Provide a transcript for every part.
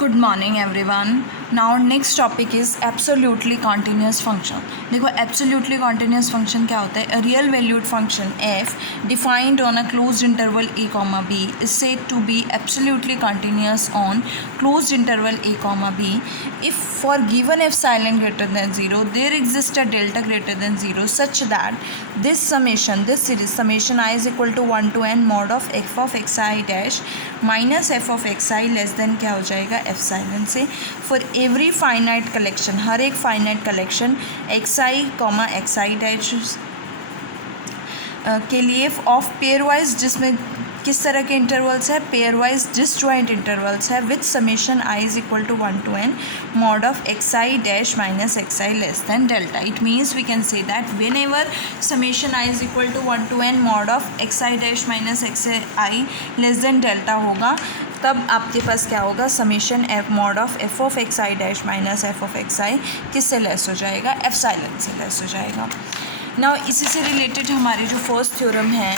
Good morning everyone. Now next topic is absolutely continuous function. देखो absolutely continuous function क्या होता है. A real valued function f defined on a closed interval a comma b is said to be absolutely continuous on closed interval a comma b if for given epsilon greater than 0 there exists a delta greater than 0 such that this series summation I is equal to 1 to n mod of f of xi dash minus f of xi less than क्या हो जाएगा epsilon से for every finite collection, हर एक finite collection xi comma xi dash के लिए of pair wise, जिसमें किस तरह के इंटरवल्स है, पेयर वाइज डिसजॉइंट इंटरवल्स है with summation i is equal to 1 to n mod of xi dash minus xi less than delta. It means we can say that whenever summation I is equal to 1 to n mod of xi dash minus xi less than delta होगा, तब आपके पास क्या होगा, summation F mod of F of xi dash minus F of xi किससे less हो जाएगा, epsilon से less हो जाएगा. नाउ इसी से रिलेटेड हमारी जो फर्स्ट थ्योरम है,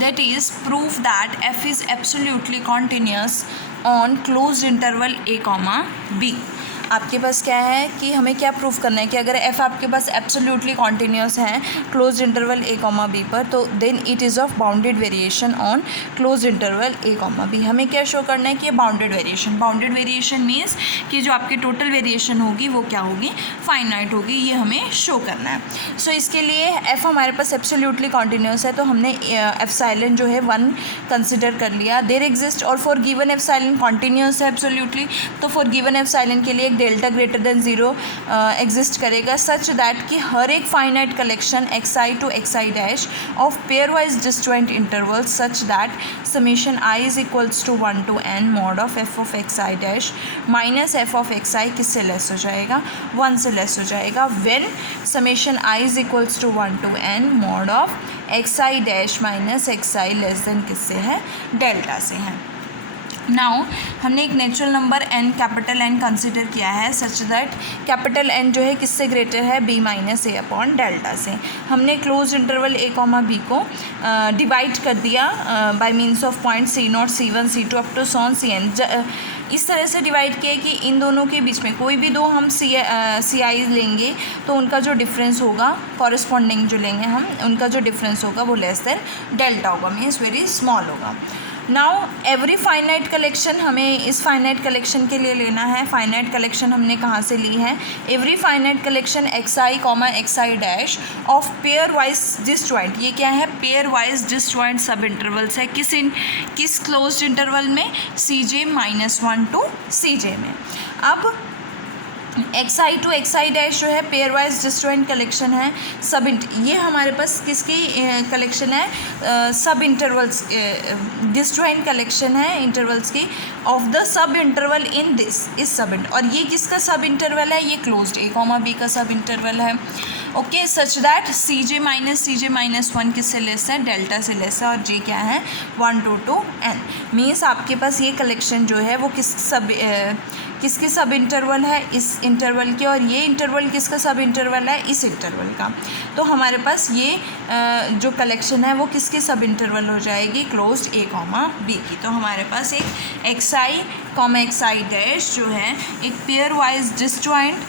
that is prove that f is absolutely continuous on closed interval a comma b. आपके पास क्या है कि हमें क्या प्रूफ करना है कि अगर f आपके पास एब्सोल्युटली कॉन्टिन्यूस है closed interval a comma b पर, तो then it is of bounded variation on closed interval a comma b. हमें क्या शो करना है कि ये बाउंडेड वेरिएशन मीन्स कि जो आपकी टोटल वेरिएशन होगी वो क्या होगी, फाइनाइट होगी. ये हमें शो करना है. सो इसके लिए f हमारे पास एब्सोल्युटली कॉन्टिन्यूस है, तो हमने एप्सिलॉन जो है 1 कंसिडर कर लिया. देयर एग्जिस्ट और फॉर गिवन एप्सिलॉन कॉन्टिन्यूस है एब्सोल्युटली, तो फॉर गिवन एप्सिलॉन के लिए डेल्टा ग्रेटर देन 0 एग्जिस्ट करेगा सच दैट कि हर एक finite collection xi to xi dash of pairwise disjoint intervals such that summation i is equals to 1 to n mod of f of xi dash minus f of xi किससे less हो जाएगा, 1 से less हो जाएगा. When summation i is equals to 1 to n mod of xi dash minus xi less than किससे है, delta से है. नाउ हमने एक natural number n capital N consider किया है सच दैट कैपिटल N जो है किससे ग्रेटर है, b minus a upon delta से. हमने closed interval a comma b को डिवाइड कर दिया by means of point c0 c1 c2 up to सॉन cn. इस तरह से डिवाइड किया कि इन दोनों के बीच में कोई भी दो हम सी आई लेंगे तो उनका जो डिफरेंस होगा, कॉरस्पॉन्डिंग जो लेंगे हम, उनका जो डिफरेंस होगा वो लेस देन डेल्टा होगा, मीन्स वेरी स्मॉल होगा. नाउ एवरी फाइनाइट कलेक्शन हमें इस फाइनाइट कलेक्शन के लिए लेना है. फाइनाइट कलेक्शन हमने कहाँ से ली है, every finite collection xi comma xi dash of pairwise disjoint. ये क्या है, पेयर वाइज डिसजॉइंट सब इंटरवल्स है. किस क्लोज्ड इंटरवल में, cj माइनस 1 टू cj में. अब xi टू xi डैश जो है पेयर वाइज डिसजॉइंट कलेक्शन है. ये हमारे पास किसकी कलेक्शन है, सब इंटरवल्स डिसजॉइंट कलेक्शन है इंटरवल्स की ऑफ द सब इंटरवल इन इस सब. और ये किसका सब इंटरवल है, ये क्लोज्ड a कॉमा b का सब इंटरवल है. Okay, such that cj minus 1 किससे लेस है, डेल्टा से लेस है. और j क्या है, 1 to n. मीन्स आपके पास ये कलेक्शन जो है वो किसकी सब इंटरवल है, इस इंटरवल की, और ये इंटरवल किसका सब इंटरवल है, इस इंटरवल का. तो हमारे पास ये जो कलेक्शन है वो किसकी सब इंटरवल हो जाएगी, क्लोज्ड a कॉमा b की. तो हमारे पास एक xi कॉमा xi डैश जो है एक pairwise disjoint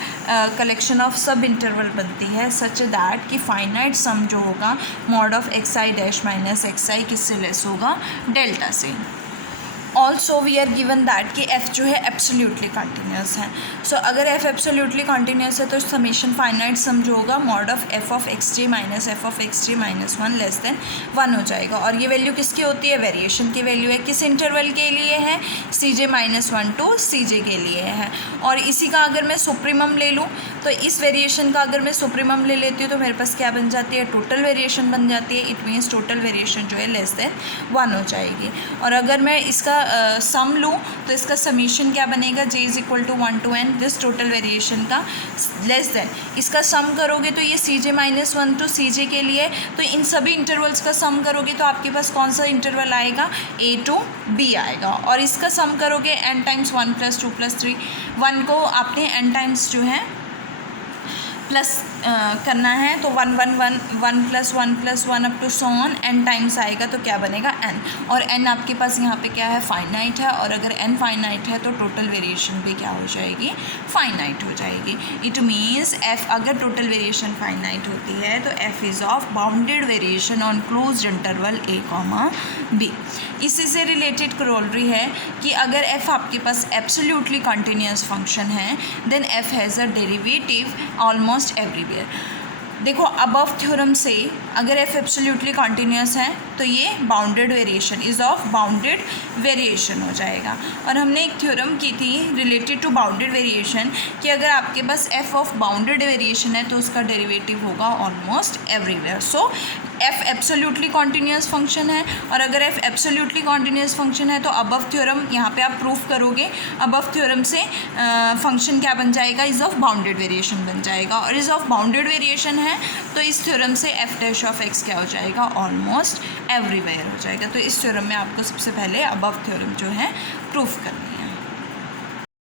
collection of sub interval बनती है सच दैट कि फाइनाइट सम जो होगा mod of xi dash minus xi किससे लेस होगा, डेल्टा से. Also we are given that कि f जो है एब्सोल्युटली कंटिन्यूस है. सो अगर f एब्सोल्युटली कंटिन्यूस है तो समेशन फाइनाइट सम जो होगा mod of f of xj minus f of xj minus 1 less than 1 हो जाएगा. और ये वैल्यू किसकी होती है, वेरिएशन की वैल्यू है. किस इंटरवल के लिए है, cj माइनस 1 टू cj के लिए है. और इसी का अगर मैं सुप्रीमम ले लूँ तो इस वेरिएशन का अगर मैं सुप्रीमम ले लेती हूँ तो मेरे पास क्या बन जाती है, टोटल वेरिएशन बन जाती है. इट मीन्स टोटल वेरिएशन जो है लेस देन 1 हो जाएगी. और अगर मैं इसका सम लूँ तो इसका समीशन क्या बनेगा, j is equal to 1 to n this total variation का लेस देन. इसका सम करोगे तो ये cj माइनस 1 टू cj के लिए, तो इन सभी इंटरवल्स का सम करोगे तो आपके पास कौन सा इंटरवल आएगा, a टू b आएगा. और इसका सम करोगे n टाइम्स 1 प्लस 2 प्लस 3, 1 को आपने n टाइम्स जो है प्लस करना है तो 1 1 1 1 + 1 + 1 up to so on n times आएगा तो क्या बनेगा n, और n आपके पास यहाँ पे क्या है, फाइनाइट है, और अगर n फाइनाइट है तो टोटल वेरिएशन भी क्या हो जाएगी, फाइनाइट हो जाएगी। इट मीन्स f अगर टोटल वेरिएशन फाइनाइट होती है तो f is of bounded variation on closed interval a, b। इसी से रिलेटेड क्रोलरी है कि अगर f आपके पास एब्सोल्युटली कंटिन्यूअस फंक्शन है then f has a derivative almost everywhere. देखो अबव थ्योरम से अगर f एब्सोल्युटली कंटिन्यूअस है तो ये bounded variation is of bounded variation हो जाएगा। और हमने एक थ्योरम की थी रिलेटेड टू बाउंडेड वेरिएशन कि अगर आपके पास f ऑफ बाउंडेड वेरिएशन है तो उसका डेरिवेटिव होगा ऑलमोस्ट एवरीवेयर। सो f एब्सोल्युटली कॉन्टिन्यूअस फंक्शन है, और अगर f एब्सोल्युटली कॉन्टिन्यूअस फंक्शन है तो अबव थ्योरम यहाँ पे आप प्रूफ करोगे, अबव थ्योरम से फंक्शन क्या बन जाएगा, इज़ ऑफ बाउंडेड वेरिएशन बन जाएगा, और इज़ ऑफ बाउंडेड वेरिएशन है तो इस थ्योरम से f डैश ऑफ x क्या हो जाएगा, ऑलमोस्ट एवरीवेयर हो जाएगा। तो इस थ्योरम में आपको सबसे पहले अबव थ्योरम जो है प्रूफ करनी है।